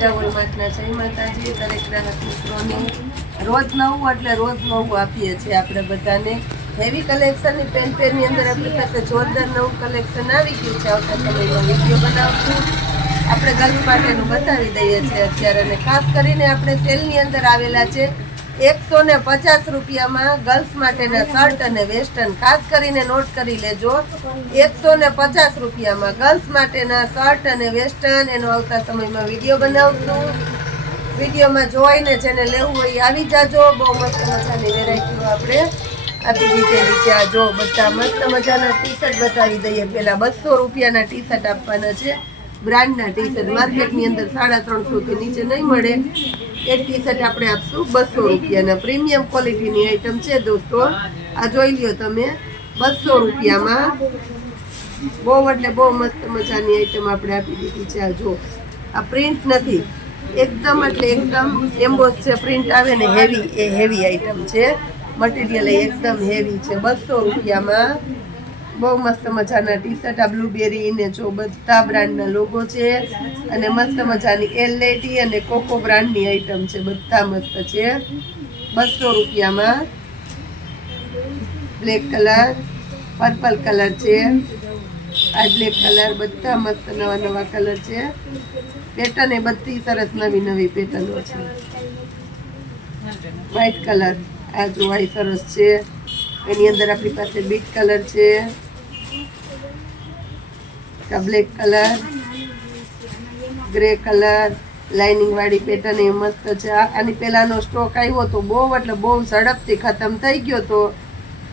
જય માતાજી, દરેક મિત્રોને રોજ નવું એટલે રોજ નવું આપીએ છીએ આપણે બધાને. હેવી કલેક્શનની પેન પેનની અંદર આપણી પાસે જોરદાર નવું કલેક્શન આવી ગયું છે. આવતા સમયમાં વીડિયો બનાવશું. આપણે ગર્લ્સ માટેનું બતાવી દઈએ છીએ અત્યારે. અને ખાસ કરીને આપણે સેલની અંદર આવેલા છે એકસો ને પચાસ રૂપિયામાં ગર્લ્સ માટેના શર્ટ અને વેસ્ટર્ન ખાસ કરીને નોટ કરી લેજો. એકસો ને પચાસ રૂપિયામાં ગર્લ્સ માટેના શર્ટ અને વેસ્ટર્ન. એનો આવતા સમયમાં વીડિયો બનાવશું. વિડીયોમાં જોઈને જેને લેવું હોય આવી જાજો. બહુ મસ્ત મજાની વેરાયટીઓ આપણે આપી દીધેલી છે જો. બધા મસ્ત મજાના ટી શર્ટ બતાવી દઈએ. પહેલાં બસો રૂપિયાના ટી શર્ટ આપવાના છે. બ્રાન્ડના ટી શર્ટ માર્કેટની અંદર સાડા ત્રણસોથી નીચે નહીં મળે. એ ટી શર્ટ આપણે આપશું, બસો રૂપિયાના. પ્રીમિયમ ક્વોલિટીની આઈટમ છે દોસ્તો. આ જોઈ લ્યો તમે. બસો રૂપિયામાં. બહુ એટલે બહુ મસ્ત મજાની આઈટમ આપણે આપી દીધી છે. આ જો, આ પ્રિન્ટ નથી. એકદમ એટલે એકદમ એમ્બોસ છે પ્રિન્ટ આવે ને હેવી એ હેવી આઈટમ છે. મટીરિયલ એકદમ હેવી છે. બસો રૂપિયામાં. બહુ મસ્ત મજાના ટી શર્ટ આ બ્લુબેરી ને જો બધા બ્રાન્ડના લોગો છે. અને મસ્ત મજાની એલએટી અને કોકો બ્રાન્ડની આઈટમ છે. બધા મસ્ત છે. બસો રૂપિયામાં. બ્લેક કલર પર્પલ કલર છે. આ બ્લેક કલર બધા મસ્ત નવા નવા કલર છે. પેટર્ન એ બધી સરસ નવી નવી પેટર્નો છે. વ્હાઇટ કલર આ જોવાય સરસ છે. એની અંદર આપણી પાસે બીટ કલર છે. Black colour, grey colour, lining વાળી પેટર્ન એ મસ્ત છે. આની પહેલાનો સ્ટોક આવ્યો તો બહુ, એટલે બહુ ઝડપથી ખતમ થઈ ગયો તો,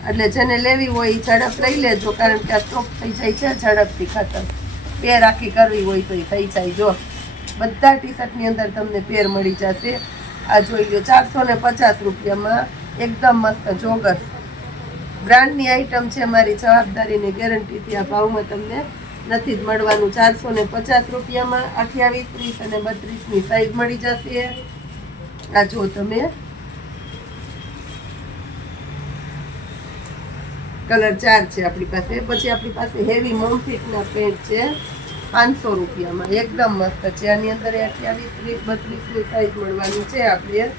એટલે જેને લેવી હોય એ ઝડપ લઈ લેજો, કારણ કે આ સ્ટોક થઈ જાય છે ઝડપથી ખતમ. પેર આખી કરવી હોય તો એ થઈ જાય. જો, બધા ટી શર્ટની અંદર તમને પેર મળી જશે. આ જોઈ લો, ચારસો ને પચાસ રૂપિયામાં એકદમ મસ્ત જોગર બ્રાન્ડની આઈટમ છે મારી જવાબદારીની ગેરંટીથી આ ભાવમાં તમને નથી જ મળવાનું. ચારસો ને પચાસ રૂપિયામાં અઠ્યાવીસ ત્રીસ અને બત્રીસની સાઈઝ મળી જશે. આ જો તમે કલર ચાર છે આપણી પાસે. પછી આપણી પાસે હેવી મોમફિટના પેન્ટ છે. પાંચસો રૂપિયામાં. એકદમ મસ્ત છે. આની અંદર અઠ્યાવીસ ત્રીસ બત્રીસની સાઈઝ મળવાની છે. આપણે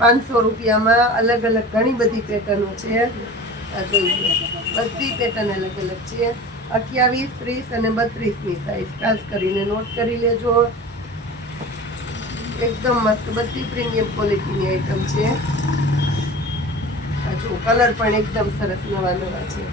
પાંચસો રૂપિયામાં અલગ અલગ ઘણી બધી પેટર્નો છે. બધી પેટર્ન અલગ અલગ છે. અઠ્યાવીસ, ત્રીસ અને બત્રીસની સાઈઝ ખાસ કરીને નોટ કરી લેજો. એકદમ મસ્ત બધી પ્રીમિયમ ક્વોલિટીની આઈટમ છે. જો કલર પણ એકદમ સરસ નવા નવા છે.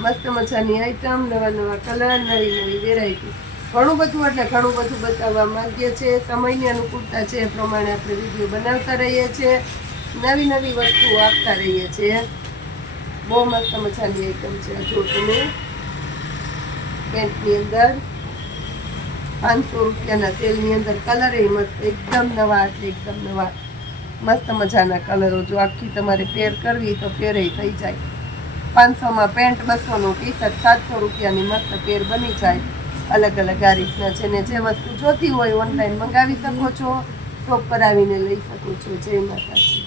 મસ્ત મજાની આઈટમ નવા નવા કલર નવી નવી વેરાયટી ઘણું બધું, એટલે ઘણું બધું બતાવવા માંગીએ છીએ. સમયની અનુકૂળતા છે એ પ્રમાણે આપણે વીડિયો બનાવતા રહીએ છીએ. નવી નવી વસ્તુઓ આપતા રહીએ છીએ. બહુ મસ્ત મજાની આઈટમ છે. જો તમે પેન્ટની અંદર પાંચસો રૂપિયાના તેલની અંદર કલર એ મસ્ત, એકદમ નવા, એટલે એકદમ નવા મસ્ત મજાના કલરો જો આખી તમારે પેર કરવી તો પેરે થઈ જાય. પાંચસોમાં પેન્ટ બસોનું ટી શર્ટ સાતસો રૂપિયાની મસ્ત પેર બની જાય. અલગ અલગ આ રીતના છે ને જે વસ્તુ જોતી હોય ઓનલાઈન મંગાવી શકો છો શોપ પર આવીને લઈ શકો છો, જય માતાજી.